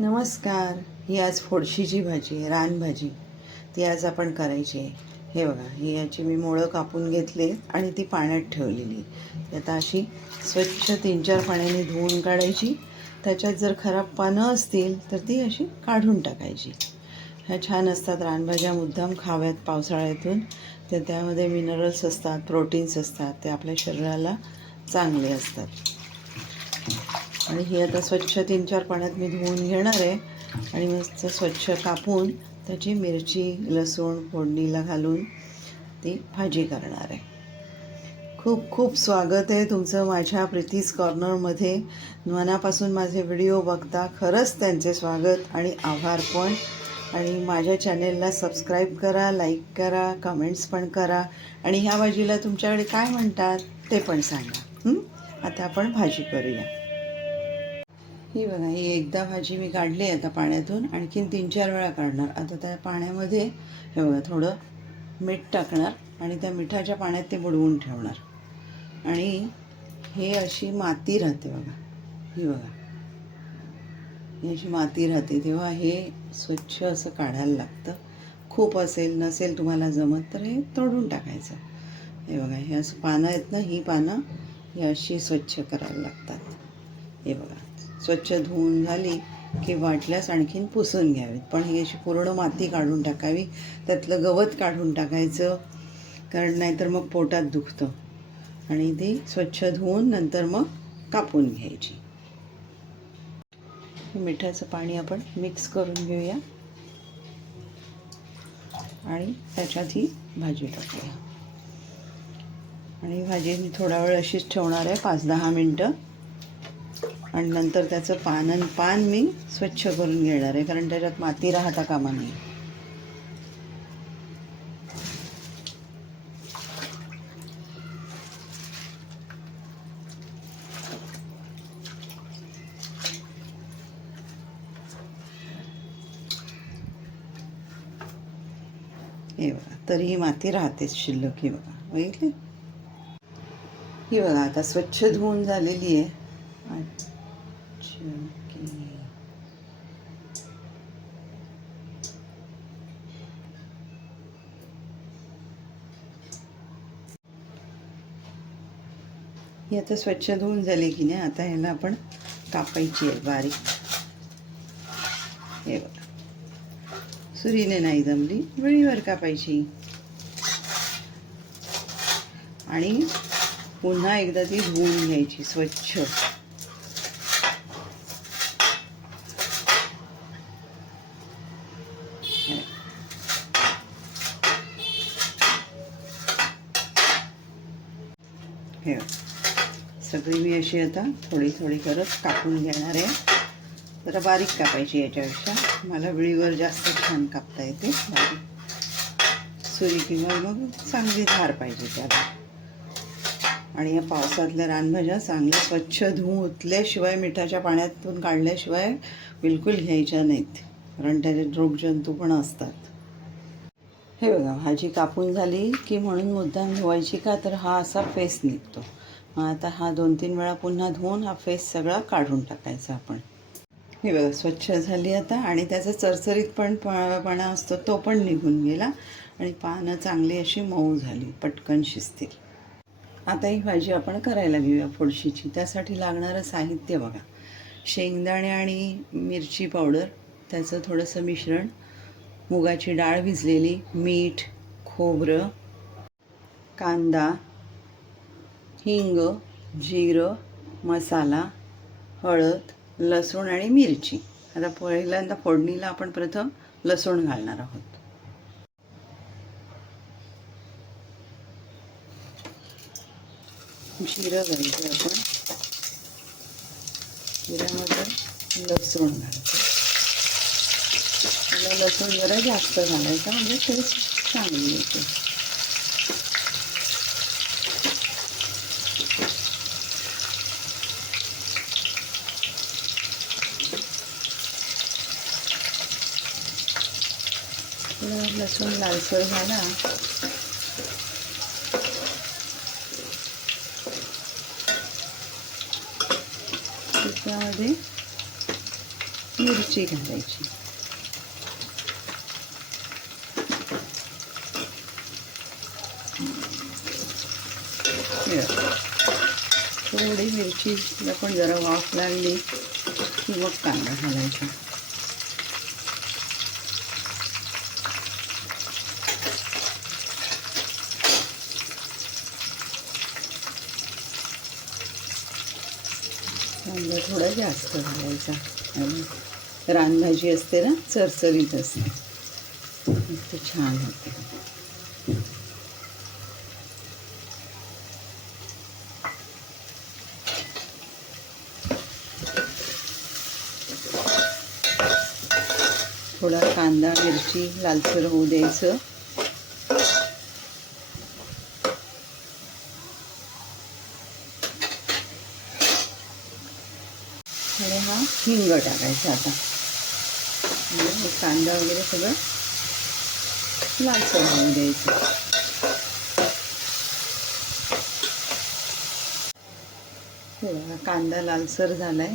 नमस्कार. ही आज फोडशीची भाजी आहे, रानभाजी. ती आज आपण करायची आहे. हे बघा, ही याची मी मुळं कापून घेतले आणि ती पाण्यात ठेवलेली. आता अशी स्वच्छ 3-4 पाण्याने धुवून काढायची. त्याच्यात जर खराब पानं असतील तर ती अशी काढून टाकायची. ह्या छान असतात रानभाज्या, मुद्दाम खाव्यात पावसाळ्यातून. तर त्यामध्ये मिनरल्स असतात, प्रोटीन्स असतात, ते आपल्या शरीराला चांगले असतात. आणि ही आता स्वच्छ 3-4 पाण्यात मी धुवून घेणार आहे आणि मस्त स्वच्छ कापून त्याची मिरची, लसूण फोडणीला घालून ती भाजी करणार आहे. खूप खूप स्वागत आहे तुमचं माझ्या प्रीतीज कॉर्नरमध्ये. मनापासून माझे व्हिडिओ बघता खरंच त्यांचे स्वागत आणि आभार पण. आणि माझ्या चॅनेलला सबस्क्राईब करा, लाईक करा, कमेंट्स पण करा आणि ह्या भाजीला तुमच्याकडे काय म्हणतात ते पण सांगा. आता आपण भाजी करूया. ही बघा, ही एकदा भाजी मी काढली आता पाण्यातून, आणखीन 3-4 वेळा काढणार. आता त्या पाण्यामध्ये हे बघा थोडं मीठ टाकणार आणि त्या मिठाच्या पाण्यात ते बुडवून ठेवणार. आणि हे अशी माती राहते बघा, ही बघा, ही अशी माती राहते, तेव्हा हे स्वच्छ असं काढायला लागतं. खूप असेल नसेल तुम्हाला जमत तर हे तोडून टाकायचं. हे बघा, हे असं पानं आहेत ना, ही पानं ही अशी स्वच्छ करायला लागतात. हे बघा, स्वच्छ धुवून झाली की वाटल्यास आणखीन पुसून घ्यावीत, पण ही अशी पूर्ण माती काढून टाकावी, त्यातलं गवत काढून टाकायचं, कारण नाहीतर मग पोटात दुखतं. आणि ती स्वच्छ धुवून नंतर मग कापून घ्यायची. मिठाचं पाणी आपण मिक्स करून घेऊया आणि त्याच्यात ही भाजी टाकूया. आणि भाजी मी थोडा वेळ अशीच ठेवणार आहे, 5-10 मिनटं. आणि नंतर त्याचं पान मी स्वच्छ करून घेणार आहे, कारण त्याच्यात माती राहता कामा नये. हे बघा, तरी ही माती राहतेच शिल्लक. ही बघा, बघितली? ही बघा आता स्वच्छ धुवून झालेली आहे. ही आता स्वच्छ धुवून झाली की नाही, आता ह्याला आपण कापायची आहे बारीक. हे बघा, सुरीने नाही जमली, वेळीवर कापायची. आणि पुन्हा एकदा ती धुवून घ्यायची स्वच्छ. हे सगळी मी अशी आता थोडी थोडी करत कापून घेणार आहे. जरा बारीक कापायची, याच्यापेक्षा मला विळीवर जास्त छान कापता येते. बारीक सुरी किंवा मग चांगली धार पाहिजे त्याला. आणि या पावसातल्या रानभाज्या चांगल्या स्वच्छ धुतल्याशिवाय, मिठाच्या पाण्यातून काढल्याशिवाय बिलकुल घ्यायच्या नाहीत, कारण त्याच्यात रोगजंतू पण असतात. हे बघा, भाजी कापून झाली की म्हणून मुद्दाम धुवायची का, तर हा असा फेस निघतो. मग आता हा 2-3 वेळा पुन्हा धुवून हा फेस सगळा काढून टाकायचा आपण. हे बघा, स्वच्छ झाली आता आणि त्याचा चरचरीत पणा असतो तो पण निघून गेला आणि पानं चांगली अशी मऊ झाली, पटकन शिजतील. आता ही भाजी आपण करायला घेऊया फोडशीची. त्यासाठी लागणारं साहित्य बघा, शेंगदाणे आणि मिरची पावडर, त्याचं थोडंसं मिश्रण, मुगाची डाळ भिजलेली, मीठ, खोबरं, कांदा, हिंग, जिरं, मसाला, हळद, लसूण आणि मिरची. आता पहिल्यांदा फोडणीला आपण प्रथम लसूण घालणार आहोत. जिरं घालायचं आपण, जिऱ्यामध्ये लसूण घालायचं. लसूण जरा जास्त घालायचा, म्हणजे टेस्ट चांगली येते. लसूण लालसर झाला त्याच्यामध्ये मिरची घालायची. थोडी मिरचीला पण जरा वाफ लागली की मग कांदा घालायचा. कांदा थोडा जास्त घालायचा. आणि रानभाजी असते ना, चरचरीत असते, मस्त छान होते. थोडा कांदा मिरची लालसर होऊ द्यायचं. आणि हा हिंग टाकायचा आता. म्हणजे कांदा वगैरे सगळं लालसर होऊ द्यायचं. बघा कांदा लालसर झालाय.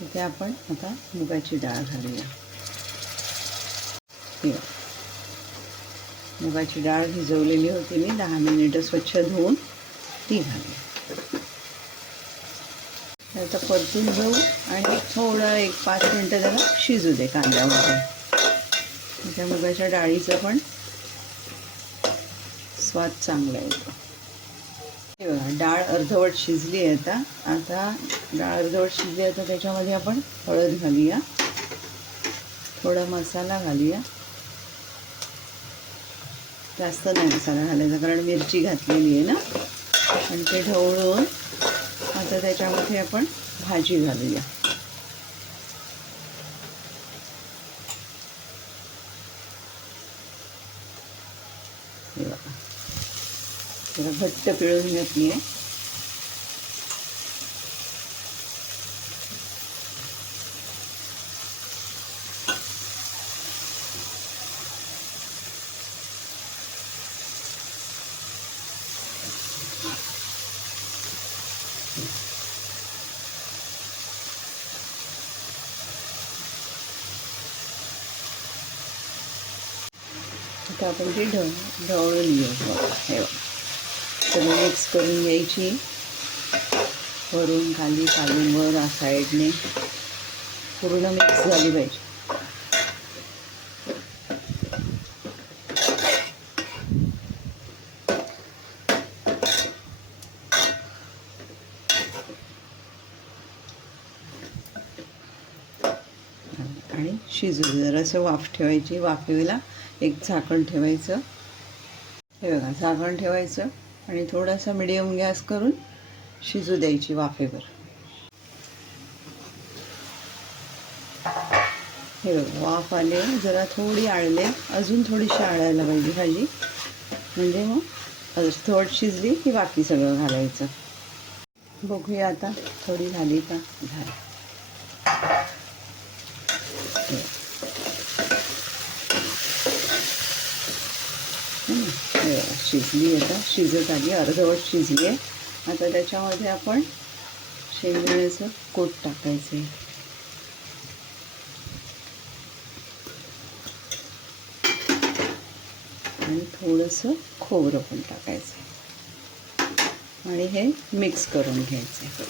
तिथे आपण आता मुगाची डाळ घालूया. मुगाची डाळ भिजवलेली होती मी 10 मिनिटं स्वच्छ धुवून, ती घालूया. आता परतून घेऊ आणि थोडं 1-5 मिनटं त्याला शिजू दे कांद्यामध्ये. त्या मुगाच्या डाळीचं पण स्वाद चांगला येतो. हे बघा डाळ अर्धवट शिजली आहे. आता डाळ अर्धवट शिजली आहे, तर त्याच्यामध्ये आपण हळद घालूया, थोडा मसाला घालूया. जास्त नाही मसाला घालायचा कारण मिरची घातलेली आहे ना. आणि ते ढवळून आता त्याच्यामध्ये आपण भाजी घालूया. हे बघा जरा घट्ट पिळून घातली आहे. आता आपण ती ढवळून घेऊ. हे सगळं मिक्स करून घ्यायची. वरून खाली खालून वर साईडने पूर्ण मिक्स झाली पाहिजे. आणि शिजू जरासं वाफ ठेवायची. वाफेला एक झाकण ठेवायचं. हे बघा झाकण ठेवायचं आणि थोडासा मिडियम गॅस करून शिजू द्यायची वाफेवर. हे बघा वाफ आले, जरा थोडी आळले, अजून थोडीशी आळायला पाहिजे भाजी. म्हणजे मग थोडी शिजली की बाकी सगळं घालायचं. बघूया आता थोडी झाली का. झाली. शिजली, आता शिजत आली, अर्धवट शिजली आहे. आता त्याच्यामध्ये आपण शेंगदाण्याचं कूट टाकायचं आणि थोडंसं खोबरं पण टाकायचं आणि हे मिक्स करून घ्यायचं.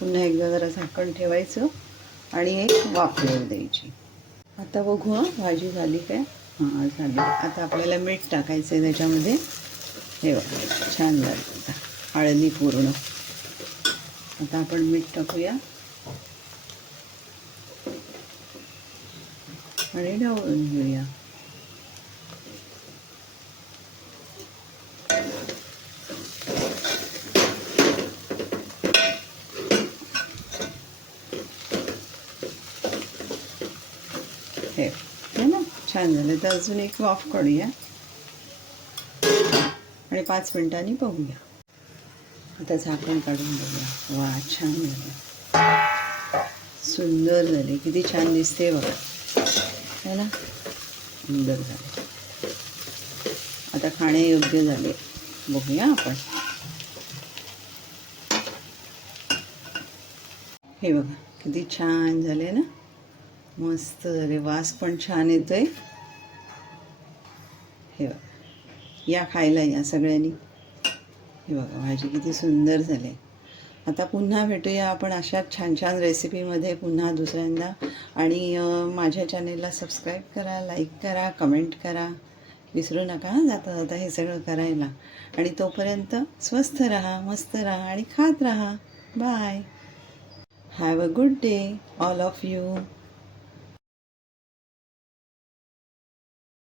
पुन्हा एकदा जरा झाकण ठेवायचं आणि एक वाफ येऊ द्यायची. आता बघू भाजी झाली काय. हां झाली. आता आपल्याला मीठ टाकायचं आहे त्याच्यामध्ये. हे बघा छान झालं. आता हळदी पूर्ण. आता आपण मीठ टाकूया आणि ढवळून घेऊया. हे ना छान झालं. तर अजून एक वाफ काढूया आणि 5 मिनिटांनी बघूया. आता झाकण काढून बघूया. वा, छान झालं, सुंदर झाले, किती छान दिसते बघा, है ना, सुंदर झाले. आता खाण्यायोग्य झाले. बघूया आपण. हे बघा किती छान झाले ना, मस्त झाले, वास पण छान येतोय. हे बघा, या खायला या सगळ्यांनी. हे बघा भाजी किती सुंदर झाली. आता पुन्हा भेटूया आपण अशाच छान छान रेसिपीमध्ये पुन्हा दुसऱ्यांदा. आणि माझ्या चॅनेलला सबस्क्राईब करा, लाईक करा, कमेंट करा, विसरू नका जाता जाता हे सगळं करायला. आणि तोपर्यंत स्वस्थ राहा, मस्त राहा आणि खात राहा. Bye. Have a good day all of you.